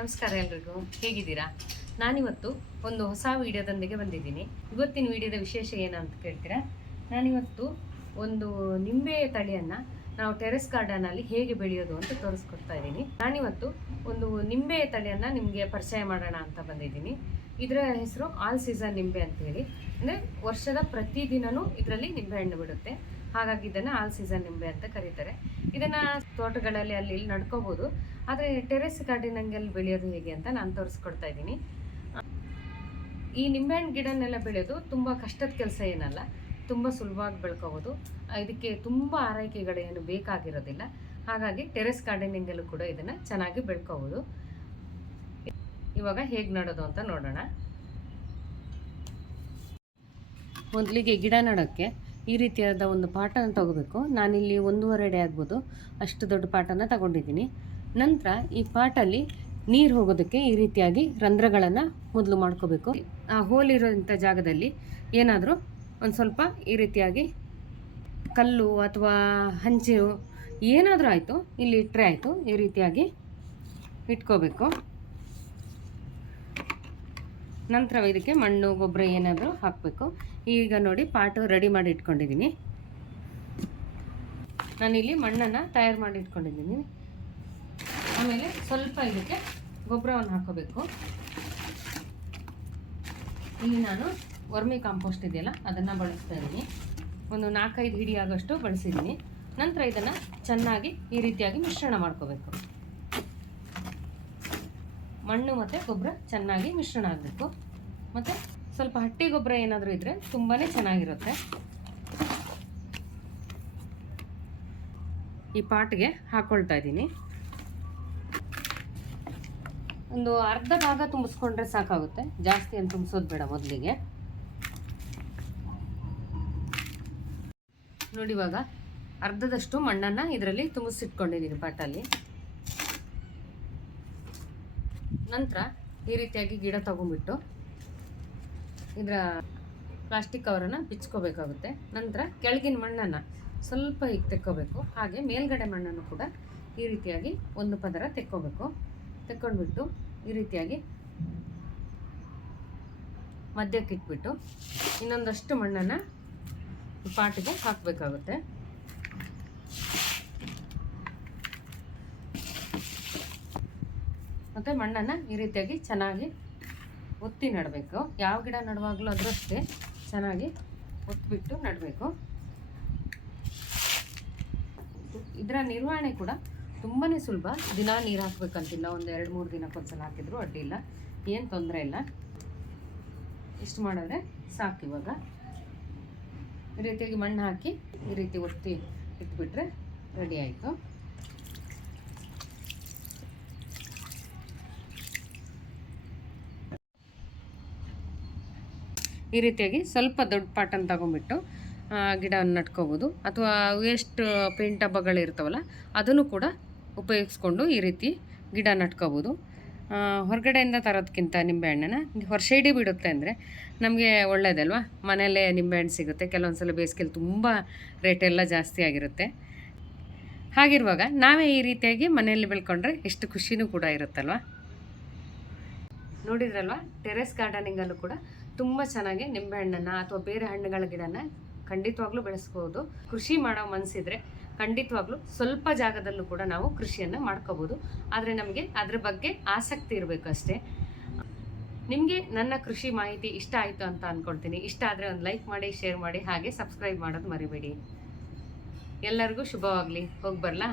ನಮಸ್ಕಾರ ಎಲ್ರಿಗೂ, ಹೇಗಿದ್ದೀರಾ? ನಾನಿವತ್ತು ಒಂದು ಹೊಸ ವಿಡಿಯೋದೊಂದಿಗೆ ಬಂದಿದ್ದೀನಿ. ಇವತ್ತಿನ ವಿಡಿಯೋದ ವಿಶೇಷ ಏನಂತ ಕೇಳ್ತೀರಾ? ನಾನಿವತ್ತು ಒಂದು ನಿಂಬೆ ತಳಿಯನ್ನು ನಾವು ಟೆರೆಸ್ ಗಾರ್ಡನಲ್ಲಿ ಹೇಗೆ ಬೆಳೆಯೋದು ಅಂತ ತೋರಿಸ್ಕೊಡ್ತಾ ಇದ್ದೀನಿ. ನಾನಿವತ್ತು ಒಂದು ನಿಂಬೆ ತಳಿಯನ್ನು ನಿಮಗೆ ಪರಿಚಯ ಮಾಡೋಣ ಅಂತ ಬಂದಿದ್ದೀನಿ. ಇದರ ಹೆಸರು ಆಲ್ ಸೀಸನ್ ನಿಂಬೆ ಅಂತ ಹೇಳಿ. ಅಂದರೆ ವರ್ಷದ ಪ್ರತಿದಿನವೂ ಇದರಲ್ಲಿ ನಿಂಬೆಹಣ್ಣು ಬಿಡುತ್ತೆ. ಹಾಗಾಗಿ ಇದನ್ನು ಆಲ್ ಸೀಸನ್ ನಿಂಬೆ ಅಂತ ಕರೀತಾರೆ. ಇದನ್ನು ತೋಟಗಳಲ್ಲಿ ಅಲ್ಲಿ ಇಲ್ಲಿ ನಡ್ಕೋಬೋದು. ಆದರೆ ಟೆರೆಸ್ ಗಾರ್ಡನಿಂಗಲ್ಲಿ ಬೆಳೆಯೋದು ಹೇಗೆ ಅಂತ ನಾನು ತೋರಿಸ್ಕೊಡ್ತಾ ಇದ್ದೀನಿ. ಈ ನಿಂಬೆಹಣ್ಣು ಗಿಡನೆಲ್ಲ ಬೆಳೆಯೋದು ತುಂಬ ಕಷ್ಟದ ಕೆಲಸ ಏನಲ್ಲ, ತುಂಬ ಸುಲಭವಾಗಿ ಬೆಳ್ಕೋಬೋದು. ಇದಕ್ಕೆ ತುಂಬ ಆರೈಕೆಗಳೇನು ಬೇಕಾಗಿರೋದಿಲ್ಲ. ಹಾಗಾಗಿ ಟೆರೆಸ್ ಗಾರ್ಡನಿಂಗಲ್ಲೂ ಕೂಡ ಇದನ್ನು ಚೆನ್ನಾಗಿ ಬೆಳ್ಕೋಬೋದು. ಇವಾಗ ಹೇಗೆ ನಡೋದು ಅಂತ ನೋಡೋಣ. ಮೊದಲಿಗೆ ಗಿಡ ನೆಡೋಕ್ಕೆ ಈ ರೀತಿಯಾದ ಒಂದು ಪಾಟನ್ನು ತಗೋಬೇಕು. ನಾನಿಲ್ಲಿ 1.5 ಅಡಿ ಆಗ್ಬೋದು ಅಷ್ಟು ದೊಡ್ಡ ಪಾಟನ್ನು ತಗೊಂಡಿದ್ದೀನಿ. ನಂತರ ಈ ಪಾಟಲ್ಲಿ ನೀರು ಹೋಗೋದಕ್ಕೆ ಈ ರೀತಿಯಾಗಿ ರಂಧ್ರಗಳನ್ನು ಮೊದಲು ಮಾಡ್ಕೋಬೇಕು. ಆ ಹೋಲಿರೋಂಥ ಜಾಗದಲ್ಲಿ ಏನಾದರೂ ಒಂದು ಸ್ವಲ್ಪ ಈ ರೀತಿಯಾಗಿ ಕಲ್ಲು ಅಥವಾ ಹಂಚು ಏನಾದರೂ ಆಯಿತು, ಇಲ್ಲಿ ಇಟ್ಟರೆ ಆಯಿತು. ಈ ರೀತಿಯಾಗಿ ಇಟ್ಕೋಬೇಕು. ನಂತರ ಇದಕ್ಕೆ ಮಣ್ಣು ಗೊಬ್ಬರ ಏನಾದರೂ ಹಾಕಬೇಕು. ಈಗ ನೋಡಿ, ಪಾಟು ರೆಡಿ ಮಾಡಿ ಇಟ್ಕೊಂಡಿದ್ದೀನಿ. ನಾನಿಲ್ಲಿ ಮಣ್ಣನ್ನು ತಯಾರು ಮಾಡಿ ಇಟ್ಕೊಂಡಿದ್ದೀನಿ. ಆಮೇಲೆ ಸ್ವಲ್ಪ ಇದಕ್ಕೆ ಗೊಬ್ಬರವನ್ನು ಹಾಕೋಬೇಕು. ಇಲ್ಲಿ ನಾನು ವರ್ಮಿ ಕಾಂಪೋಸ್ಟ್ ಇದೆಯಲ್ಲ ಅದನ್ನು ಬಳಸ್ತಾ ಇದ್ದೀನಿ. ಒಂದು 4-5 ಹಿಡಿ ಆಗೋಷ್ಟು ಬಳಸಿದ್ದೀನಿ. ನಂತರ ಇದನ್ನು ಚೆನ್ನಾಗಿ ಈ ರೀತಿಯಾಗಿ ಮಿಶ್ರಣ ಮಾಡ್ಕೋಬೇಕು. ಮಣ್ಣು ಮತ್ತು ಗೊಬ್ಬರ ಚೆನ್ನಾಗಿ ಮಿಶ್ರಣ ಆಗಬೇಕು. ಮತ್ತು ಸ್ವಲ್ಪ ಹಟ್ಟಿ ಗೊಬ್ಬರ ಏನಾದರೂ ಇದ್ದರೆ ತುಂಬಾ ಚೆನ್ನಾಗಿರುತ್ತೆ. ಈ ಪಾಟ್ಗೆ ಹಾಕ್ಕೊಳ್ತಾ ಇದ್ದೀನಿ. ಒಂದು ಅರ್ಧ ಭಾಗ ತುಂಬಿಸ್ಕೊಂಡ್ರೆ ಸಾಕಾಗುತ್ತೆ, ಜಾಸ್ತಿ ಏನು ತುಂಬಿಸೋದು ಬೇಡ. ಮೊದಲಿಗೆ ನೋಡಿ, ಇವಾಗ ಅರ್ಧದಷ್ಟು ಮಣ್ಣನ್ನು ಇದರಲ್ಲಿ ತುಂಬಿಸಿಟ್ಕೊಂಡಿದ್ದೀನಿ ಪಾಟಲ್ಲಿ. ನಂತರ ಈ ರೀತಿಯಾಗಿ ಗಿಡ ತಗೊಂಡ್ಬಿಟ್ಟು ಇದರ ಪ್ಲಾಸ್ಟಿಕ್ ಕವರನ್ನು ಬಿಚ್ಕೋಬೇಕಾಗುತ್ತೆ. ನಂತರ ಕೆಳಗಿನ ಮಣ್ಣನ್ನು ಸ್ವಲ್ಪ ಹೀಗೆ ತೆಕ್ಕೋಬೇಕು. ಹಾಗೆ ಮೇಲ್ಗಡೆ ಮಣ್ಣನ್ನು ಕೂಡ ಈ ರೀತಿಯಾಗಿ ಒಂದು ಪದರ ತೆಕ್ಕೋಬೇಕು. ತೆಕ್ಕೊಂಡ್ಬಿಟ್ಟು ಈ ರೀತಿಯಾಗಿ ಮಧ್ಯಕ್ಕೆ ಇಟ್ಬಿಟ್ಟು ಇನ್ನೊಂದಷ್ಟು ಮಣ್ಣನ್ನು ಪಾಟಿಗೆ ಹಾಕಬೇಕಾಗುತ್ತೆ. ಮತ್ತು ಮಣ್ಣನ್ನು ಈ ರೀತಿಯಾಗಿ ಚೆನ್ನಾಗಿ ಒತ್ತಿ ನೆಡಬೇಕು. ಯಾವ ಗಿಡ ನೆಡುವಾಗಲೂ ಅದರಷ್ಟೇ ಚೆನ್ನಾಗಿ ಒತ್ತಿಬಿಟ್ಟು ನೆಡಬೇಕು. ಇದರ ನಿರ್ವಹಣೆ ಕೂಡ ತುಂಬಾ ಸುಲಭ. ದಿನ ನೀರು ಹಾಕ್ಬೇಕಂತಿಲ್ಲ, ಒಂದು 2-3 ದಿನಕ್ಕೊಂದ್ಸಲ ಹಾಕಿದ್ರು ಅಡ್ಡಿಲ್ಲ, ಏನು ತೊಂದರೆ ಇಲ್ಲ. ಇಷ್ಟು ಮಾಡಿದ್ರೆ ಸಾಕು. ಇವಾಗ ಈ ರೀತಿಯಾಗಿ ಮಣ್ಣು ಹಾಕಿ ಈ ರೀತಿ ಒತ್ತಿ ಇಟ್ಬಿಟ್ರೆ ರೆಡಿ ಆಯಿತು. ಈ ರೀತಿಯಾಗಿ ಸ್ವಲ್ಪ ದೊಡ್ಡ ಪಾಟನ್ನು ತಗೊಂಡ್ಬಿಟ್ಟು ಗಿಡವನ್ನು ನಟ್ಕೋಬೋದು. ಅಥವಾ ವೇಸ್ಟ್ ಪೇಂಟ್ ಹಬ್ಬಗಳಿರ್ತಾವಲ್ಲ ಅದನ್ನು ಕೂಡ ಉಪಯೋಗಿಸ್ಕೊಂಡು ಈ ರೀತಿ ಗಿಡ ನಟ್ಕೋಬೋದು. ಹೊರಗಡೆಯಿಂದ ತರೋದಕ್ಕಿಂತ ನಿಂಬೆಹಣ್ಣನ್ನು ಹೊರಸೈಡಿ ಬಿಡುತ್ತೆ ಅಂದರೆ ನಮಗೆ ಒಳ್ಳೆಯದಲ್ವಾ. ಮನೆಯಲ್ಲೇ ನಿಂಬೆಹಣ್ಣು ಸಿಗುತ್ತೆ. ಕೆಲವೊಂದು ಸಲ ಬೇಸಿಗೆಯಲ್ಲಿ ತುಂಬ ರೇಟೆಲ್ಲ ಜಾಸ್ತಿ ಆಗಿರುತ್ತೆ. ಹಾಗಿರುವಾಗ ನಾವೇ ಈ ರೀತಿಯಾಗಿ ಮನೆಯಲ್ಲಿ ಬೆಳ್ಕೊಂಡ್ರೆ ಎಷ್ಟು ಖುಷಿನೂ ಕೂಡ ಇರುತ್ತಲ್ವ. ನೋಡಿದ್ರಲ್ವ, ಟೆರೆಸ್ ಗಾರ್ಡನಿಂಗಲ್ಲೂ ಕೂಡ ತುಂಬ ಚೆನ್ನಾಗಿ ನಿಂಬೆಹಣ್ಣನ್ನು ಅಥವಾ ಬೇರೆ ಹಣ್ಣುಗಳ ಗಿಡನ ಖಂಡಿತವಾಗ್ಲೂ ಬೆಳೆಸ್ಬೋದು. ಕೃಷಿ ಮಾಡೋ ಮನಸ್ಸಿದ್ರೆ ಖಂಡಿತವಾಗ್ಲೂ ಸ್ವಲ್ಪ ಜಾಗದಲ್ಲೂ ಕೂಡ ನಾವು ಕೃಷಿಯನ್ನು ಮಾಡ್ಕೋಬೋದು. ಆದರೆ ನಮಗೆ ಅದ್ರ ಬಗ್ಗೆ ಆಸಕ್ತಿ ಇರಬೇಕು ಅಷ್ಟೇ. ನಿಮಗೆ ನನ್ನ ಕೃಷಿ ಮಾಹಿತಿ ಇಷ್ಟ ಆಯಿತು ಅಂತ ಅಂದ್ಕೊಳ್ತೀನಿ. ಇಷ್ಟ ಆದರೆ ಒಂದು ಲೈಕ್ ಮಾಡಿ, ಶೇರ್ ಮಾಡಿ, ಹಾಗೆ ಸಬ್ಸ್ಕ್ರೈಬ್ ಮಾಡೋದು ಮರಿಬೇಡಿ. ಎಲ್ಲರಿಗೂ ಶುಭವಾಗಲಿ. ಹೋಗಿ ಬರಲಾ?